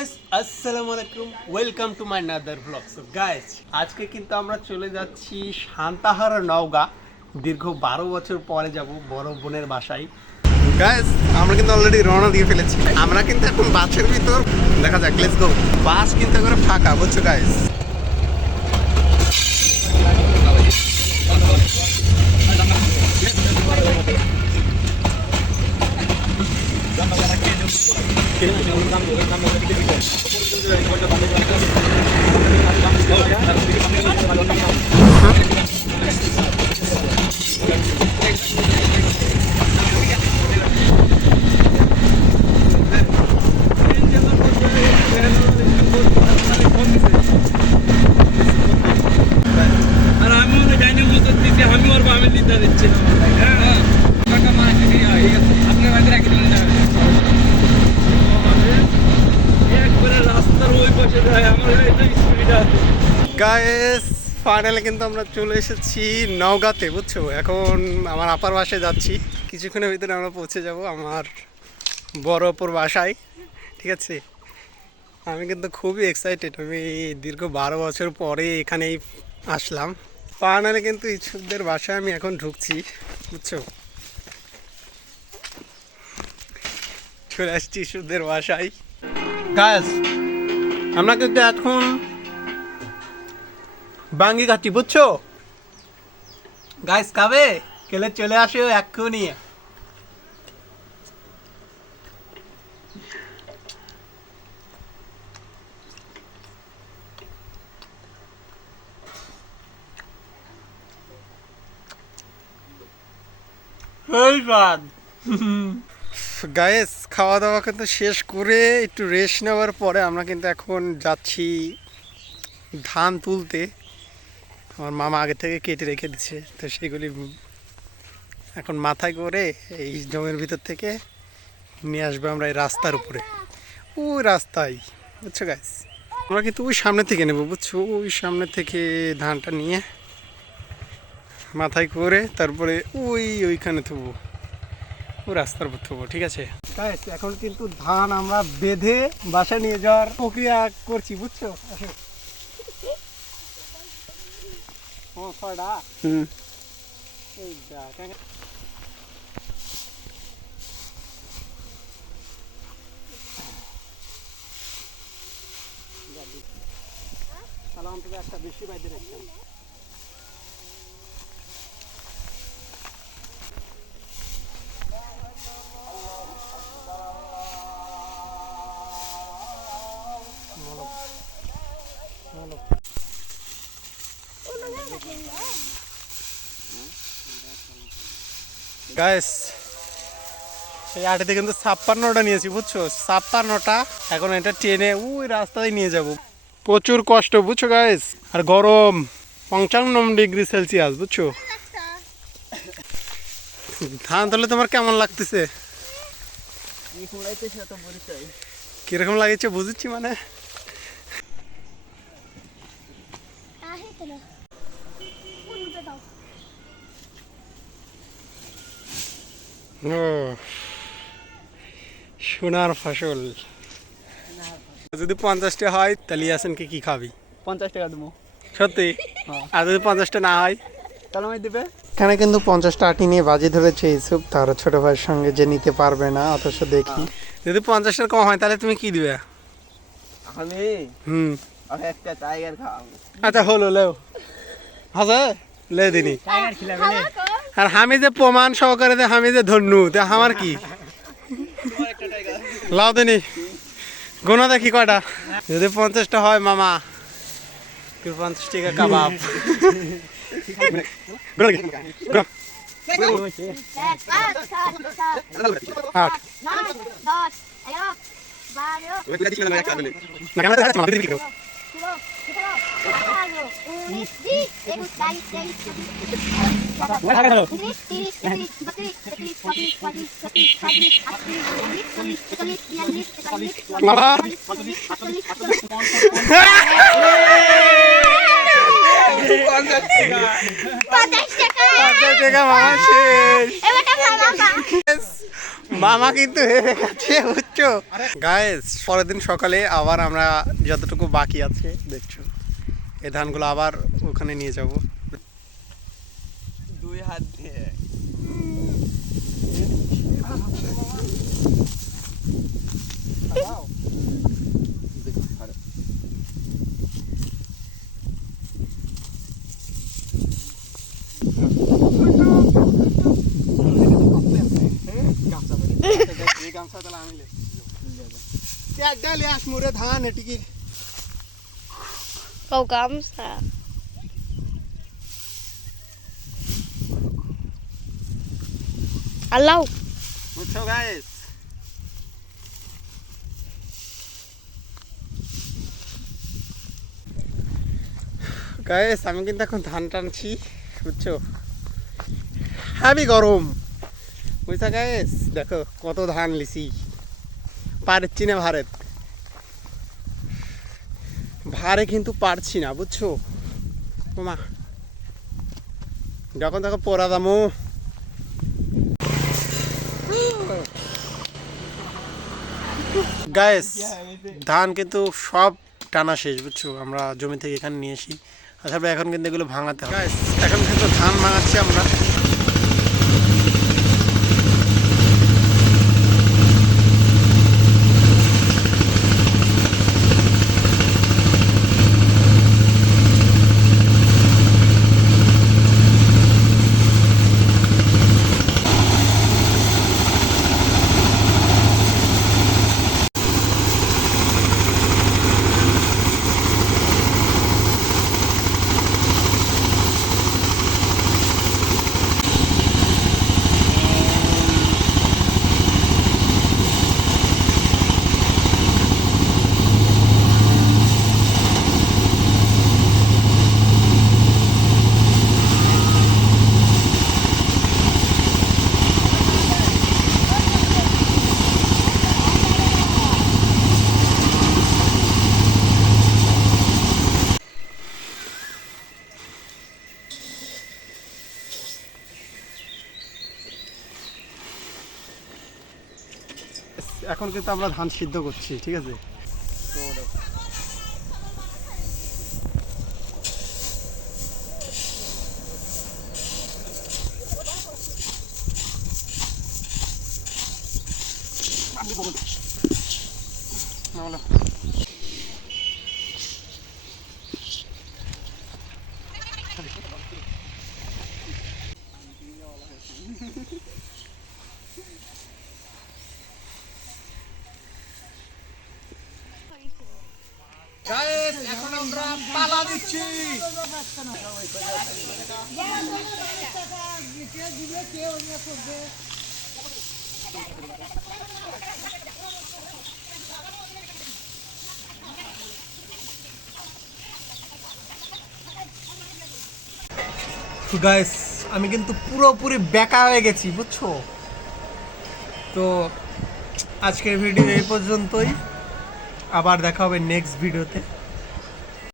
Guys আসসালামু আলাইকুম। Welcome to my another blog so guys আজকে কিন্তু আমরা চলে যাচ্ছি শান্তাহারা নওগা। দীর্ঘ বারো বছর পরে যাব বড় বোনের বাসায়। গাইস আমরা কিন্তু অলরেডি রওনা দিয়ে ফেলেছি। আমরা কিন্তু এখন বাসের ভিতর। দেখা যাক লেটস গো বাস কিন্তু একবারে ফাঁকা, বুঝছ গাইস আর আমি ওদের ডাইনিং মতো দিচ্ছি আমি ওর ফ্যামিলিটা দিচ্ছি হ্যাঁ টাকা মানে ঠিক আছে আপনি বাড়িতে রাখি দিলেন একবারে আছে গাইস কিন্তু আমরা চলে এসেছি নওগাঁতে, বুঝছ? এখন আমার আপার বাসায় যাচ্ছি। কিছুক্ষণের ভিতরে আমরা পৌঁছে যাব আমার বড় অপর বাসায়, ঠিক আছে? আমি কিন্তু খুবই এক্সাইটেড আমি দীর্ঘ বারো বছর পরে এখানেই আসলাম। ফাইনালি কিন্তু ইচ্ছুকদের বাসায় আমি এখন ঢুকছি, বুঝছ? চলে আসছি ইচ্ছুকদের বাসায়। গাছ আমরা কিন্তু এখন বাঙ্গি কাটি বুঝছ? গাইস খাবে কেলে চলে আসো এক্ষুনি। গায়েস খাওয়া দাওয়া কিন্তু শেষ করে একটু রেস্ট নেওয়ার পরে আমরা কিন্তু এখন যাচ্ছি ধান তুলতে। আমার মামা আগে থেকে কেটে রেখে দিচ্ছে তো সেগুলি এখন মাথায় করে এই জমির ভিতর থেকে নিয়ে আসব আমরা এই রাস্তার উপরে। ওই রাস্তায়, বুঝছ গাইস আমরা কিন্তু ওই সামনে থেকে নেব, বুঝছ? ওই সামনে থেকে ধানটা নিয়ে মাথায় করে তারপরে ওই ওইখানে থবো। রাস্তার উপর থবো ঠিক আছে? এখন কিন্তু ধান আমরা বেঁধে বাসায় নিয়ে যাওয়ার প্রক্রিয়া করছি বুঝছ? হুম। অন্তত একটা বেশি বাইরে রাখতাম। গাইস এই আটেতে কিন্তু ছাপ্পান্নটা নিয়েছি বুঝছ? ছাপ্পান্নটা এখন এটা টেনে ওই রাস্তায় নিয়ে যাব। প্রচুর কষ্ট বুঝছ গাইস আর গরম পঞ্চান্ন ডিগ্রি সেলসিয়াস বুঝছ? ধান তাহলে তোমার কেমন লাগতেছে? কীরকম লাগছে বুঝেছি মানে? ও সোনার ফসল। যদি পঞ্চাশটা হয় তাহলে ইয়াসিনকে কি খাবি? পঞ্চাশ টাকা দেবো। সত্যি? আর যদি পঞ্চাশটা না হয়? তাহলে আমি দেবে? এখানে কিন্তু পঞ্চাশটা আটি নিয়ে বাজি ধরেছে ইসুপ তার ছোট ভাইয়ের সঙ্গে যে নিতে পারবে না অথচ দেখি। যদি পঞ্চাশটার কম হয় তাহলে তুমি কি দিবে? আমি? হুম। একটা টাইগার খাওয়াবো। আচ্ছা হলো লেও। হাজা লে দিনি। আর আমি যে প্রমাণ সহকারে যে আমি যে ধন্যু তে আমার কি? লাও দিনি। গোনা দেখি কয়টা। যদি পঞ্চাশটা হয় মামা। তুই পঞ্চাশ টাকা কাবাব। আট। মামা কিন্তু হেরে গায়েস পরের দিন সকালে আবার আমরা যতটুকু বাকি আছে দেখছ? এই ধানগুলো আবার ওখানে নিয়ে যাব দুই হাত দিয়ে ধান এটিকে কও গামছা আল্লাহ বুঝছ গাইস গাইস আমি কিন্তু এখন ধান টানছি বুঝছ? হাবি গরম। বুঝছা গাইস দেখো কত ধান লিছি। পারছি না ভারত। ভারে কিন্তু পারছি না, বুঝছ? ওমা যখন তখন পরা দামো। গায়েস ধান কিন্তু সব টানা শেষ, বুঝছ? আমরা জমি থেকে এখানে নিয়ে আসি আসলে এখন কিন্তু এগুলো ভাঙাতে হবে। এখন কিন্তু ধান ভাঙাচ্ছি আমরা। এখন কিন্তু আমরা ধান সিদ্ধ করছি ঠিক আছে? এখন আমরা পালা দিচ্ছি। গাইস আমি কিন্তু পুরোপুরি বেকা হয়ে গেছি, বুঝছ? তো আজকের ভিডিও এই পর্যন্তই। আবার দেখা হবে নেক্সট ভিডিওতে